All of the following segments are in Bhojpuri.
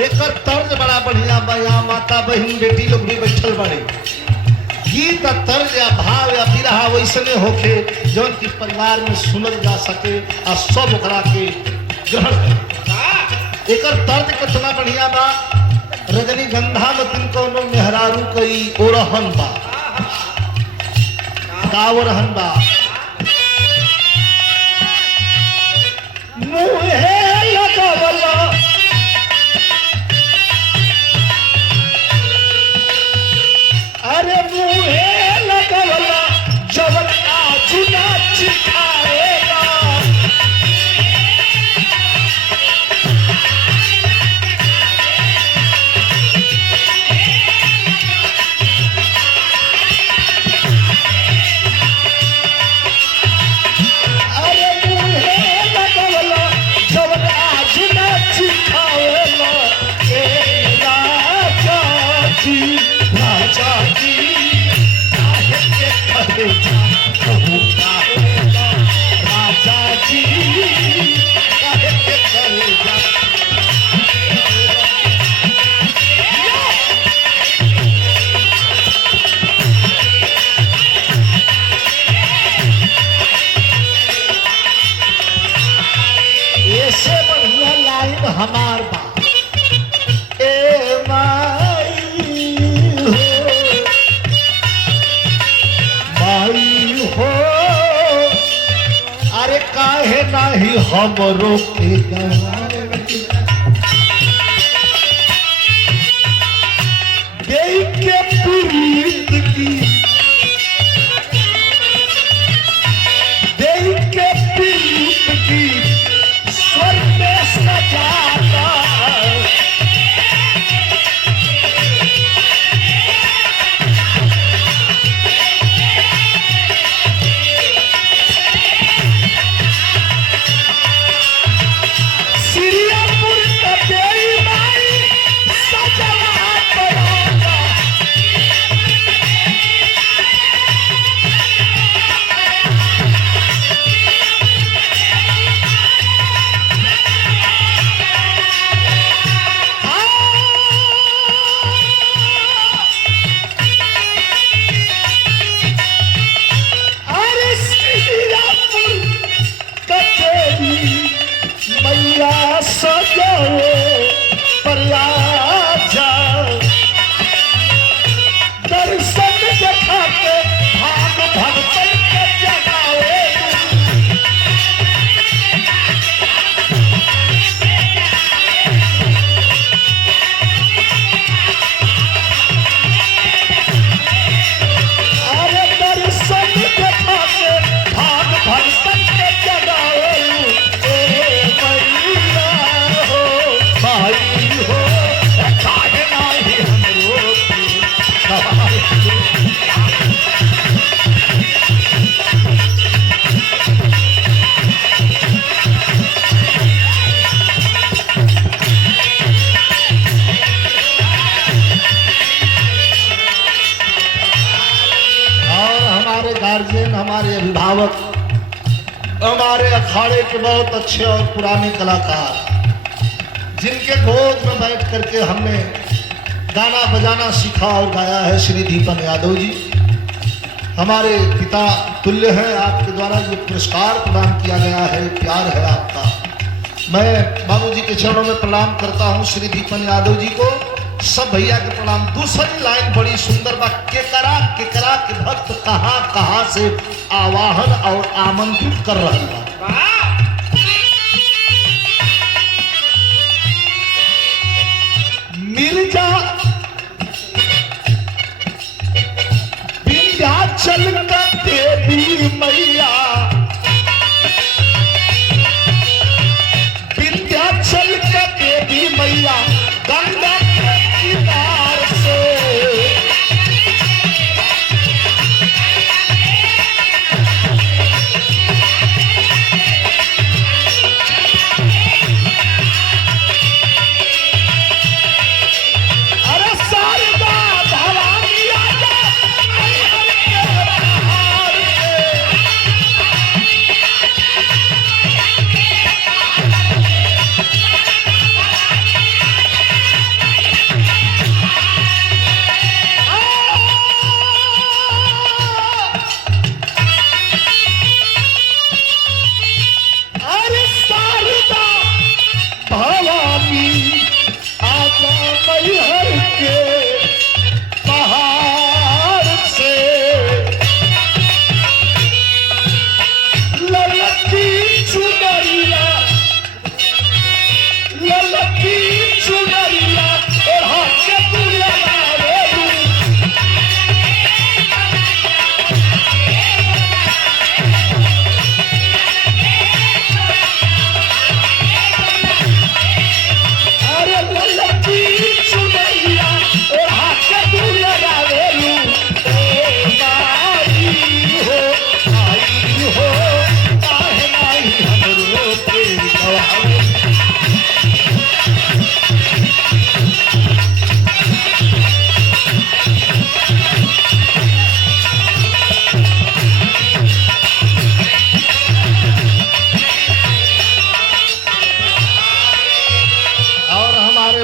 एकर तर्ज बड़ा बढ़िया बा। यहाँ माता बहन बेटी लोग भी बैठल बड़े। गीत तर्ज या भाव या बिरहा वैसने होके जौन की परिवार में सुनल जा सके और सब ओकरा के ग्रहण। एकर तर्ज कितना बढ़िया बा। रजनीगंधा में तिन कोनो मेहरारू कई ओरहन बा, गावरहन बा। मुहे लगवला अरे मुहे लगवला जवन आजू ना चिखाएगा। अरे मुहे लगवला जवन आजू ना चिखाएगा। ए राजा जी राजा जी काहे के कहे कहू काहेगा। राजा जी काहे के कहे जा। ऐसे बढ़िया लाइन हमार बा। ए माई माई हो अरे काहे नाही हमरो के गवाए। देख के प्रीत की देख के प्रीत की स्वर में सजाता। सिरियापुर का तेरी माई सजना पड़ोगा। अरे सिरियापुर का तेरी मैया सजाओ प्रयाजा। दर्शन देखा के भाग भगतन के जगाओ। अरे दर्शन देखा के भाग भगतन के जगाओ। ए मैया हो भाई हो काहे नाही हमरो के गवाए। और हमारे गार्जियन हमारे अभिभावक हमारे अखाड़े के बहुत अच्छे और पुराने कलाकार जिनके गोद में बैठ करके हमने गाना बजाना सीखा और गाया है श्री दीपन यादव जी हमारे पिता तुल्य हैं। आपके द्वारा जो पुरस्कार प्रदान किया गया है प्यार है आपका। मैं बाबूजी के चरणों में प्रणाम करता हूँ श्री दीपन यादव जी को। सब भैया के प्रणाम। दूसरी लाइन बड़ी सुंदर बा। केकरा केकरा के भक्त कहाँ कहाँ से आवाहन और आमंत्रित कर रहे हैं। मिर्जा विंध्याचल का देवी मैया विंध्याचल का देवी मैया गंगा के किनार से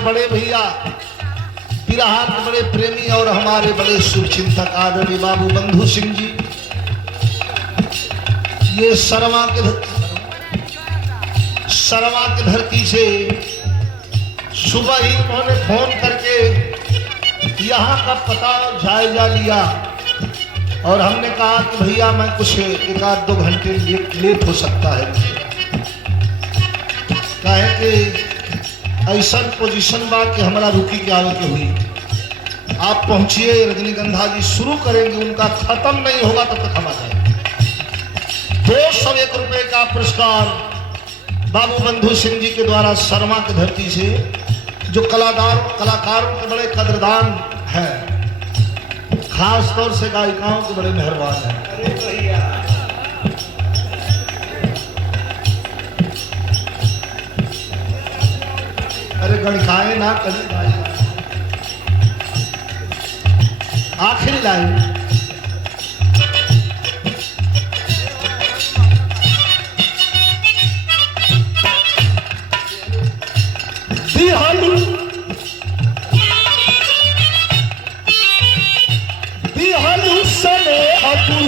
बड़े भैया बिरहा के बड़े प्रेमी और हमारे बड़े शुभचिंतक आदरणीय बाबू बंधु सिंह जी, ये सरवा की धरती से सुबह ही उन्होंने फोन करके यहाँ का पता और जायजा लिया और हमने कहा कि भैया मैं कुछ 1-2 घंटे लेट हो सकता है। कहे कि ऐसा पोजीशन बा कि हमारा रुकी के आवे के हुई, आप पहुंचिए, रजनीगंधा जी शुरू करेंगे, उनका खत्म नहीं होगा तब तक हम आ जाएंगे। 201 रुपए का पुरस्कार बाबू बंधु सिंह जी के द्वारा शर्मा की धरती से, जो कलाकारों के बड़े कदरदान हैं, खास तौर से गायिकाओं के बड़े मेहरबान हैं। अरे भैया अरे गणिकाएं ना कभी भाई, आखिरी लाइन दिहलू सने हतू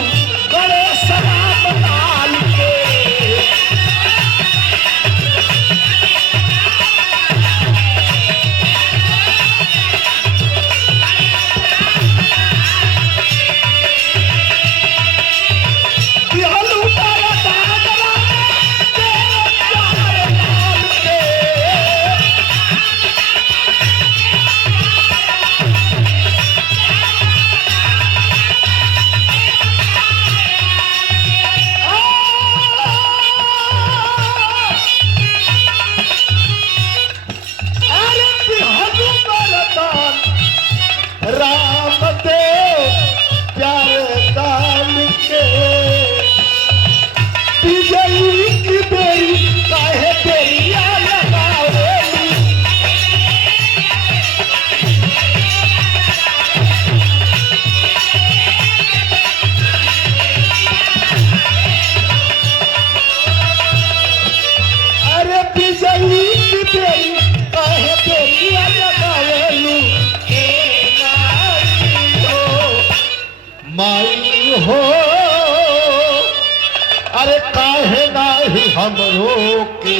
गणे सलाम ताल के दिहलू तारा तारा राम देव प्यारे दान के विजयी की बेरी काहे बेरिया लगावेली। अरे विजयी की बेरी काहे बेरिया लगावेलू। माई हो अरे काहे नाही हमरो के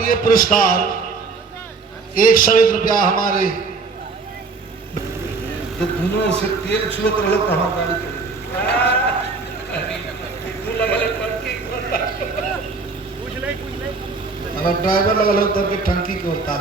ये पुरस्कार 101 रुपया हमारे तो दोनों से तेल छुअत रहे तो हम गाड़ी अब ड्राइवर लगल उतर के टंकी के उतार